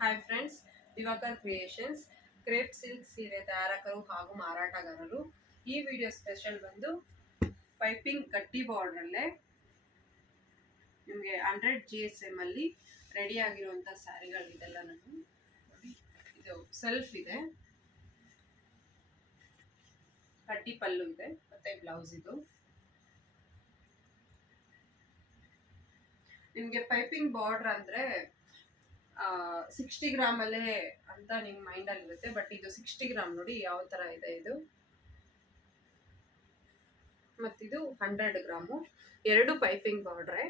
Hi friends, Diwakar creations crepe silk ಸೀರೆ ತಯಾರಕರು ಹಾಗೂ ಮಾರಾಟಗಾರರು. ಈ ವಿಡಿಯೋ ಸ್ಪೆಷಲ್ ಬಂದು ಪೈಪಿಂಗ್ ಕಟ್ಟಿ ಬಾರ್ಡ್ರಲ್ಲೇ ನಿಮಗೆ 100 GSM ಅಲ್ಲಿ ರೆಡಿ ಆಗಿರುವಂಥ ಸ್ಯಾರಿಗಳಿದೆಲ್ಲ. ನಾನು ನೋಡಿ, ಇದು ಸೆಲ್ಫ್ ಇದೆ, ಕಟ್ಟಿ ಪಲ್ಲು ಇದೆ, ಮತ್ತೆ ಬ್ಲೌಸ್. ಇದು ನಿಮಗೆ ಪೈಪಿಂಗ್ ಬಾರ್ಡರ್ ಅಂದರೆ 60 ಗ್ರಾಮಲ್ಲೇ ಅಂತ ನಿಮ್ಮ ಮೈಂಡಲ್ಲಿ ಇರುತ್ತೆ. ಬಟ್ ಇದು 60 ಗ್ರಾಮ್ ನೋಡಿ ಯಾವ ಥರ ಇದೆ ಇದು. ಮತ್ತಿದು 100 ಗ್ರಾಮು. ಎರಡು ಪೈಪಿಂಗ್ ಬಾರ್ಡ್ರೆ,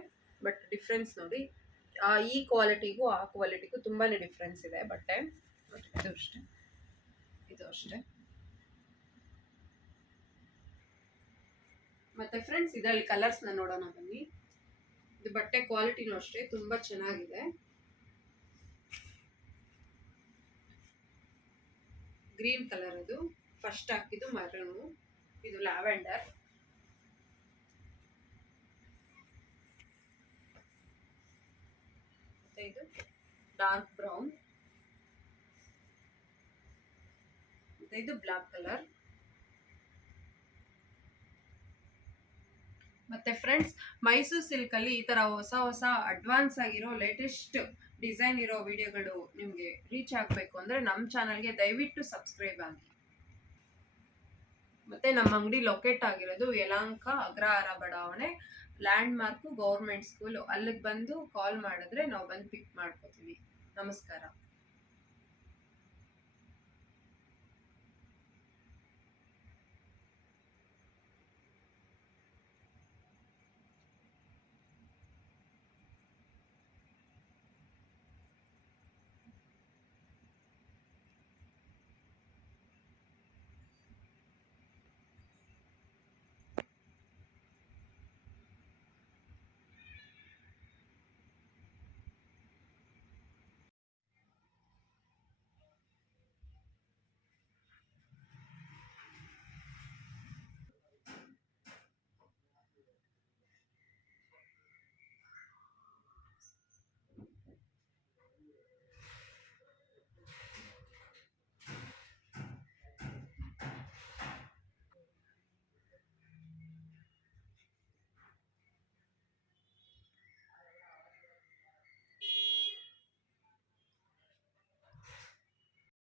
ಬಟ್ ಡಿಫ್ರೆನ್ಸ್ ನೋಡಿ. ಈ ಕ್ವಾಲಿಟಿಗೂ ಆ ಕ್ವಾಲಿಟಿಗೂ ತುಂಬಾ ಡಿಫ್ರೆನ್ಸ್ ಇದೆ ಬಟ್ಟೆ. ಇದು ಅಷ್ಟೇ, ಇದು ಅಷ್ಟೇ. ಮತ್ತೆ ಫ್ರೆಂಡ್ಸ್, ಇದರಲ್ಲಿ ಕಲರ್ಸ್ನ ನೋಡೋಣ ಬನ್ನಿ. ಇದು ಬಟ್ಟೆ ಕ್ವಾಲಿಟಿನೂ ಅಷ್ಟೇ ತುಂಬಾ ಚೆನ್ನಾಗಿದೆ. ಗ್ರೀನ್ ಕಲರ್, ಅದು ಫಸ್ಟ್ ಹಾಕಿದ್ದು ಮರೂನು, ಇದು ಲ್ಯಾವೆಂಡರ್, ಮತ್ತೆ ಇದು ಡಾರ್ಕ್ ಬ್ರೌನ್, ಮತ್ತೆ ಇದು ಬ್ಲಾಕ್ ಕಲರ್. ಮತ್ತೆ ಫ್ರೆಂಡ್ಸ್, ಮೈಸೂರು ಸಿಲ್ಕ್ ಅಲ್ಲಿ ಈ ತರ ಹೊಸ ಹೊಸ ಅಡ್ವಾನ್ಸ್ ಆಗಿರೋ ಲೇಟೆಸ್ಟ್ ಡಿಸೈನ್ ಇರೋ ವಿಡಿಯೋಗಳು ನಿಮಗೆ ರೀಚ್ ಆಗಬೇಕು ಅಂದ್ರೆ ನಮ್ಮ ಚಾನಲ್ಗೆ ದಯವಿಟ್ಟು ಸಬ್ಸ್ಕ್ರೈಬ್ ಆಗಿ. ಮತ್ತೆ ನಮ್ಮ ಅಂಗಡಿ ಲೊಕೇಟ್ ಆಗಿರೋದು ಯಲಹಂಕ ಅಗ್ರಹಾರ ಬಡಾವಣೆ, ಲ್ಯಾಂಡ್ ಮಾರ್ಕ್ ಗೌರ್ಮೆಂಟ್ ಸ್ಕೂಲ್. ಅಲ್ಲಿಗೆ ಬಂದು ಕಾಲ್ ಮಾಡಿದ್ರೆ ನಾವು ಬಂದು ಪಿಕ್ ಮಾಡ್ಕೋತೀವಿ. ನಮಸ್ಕಾರ.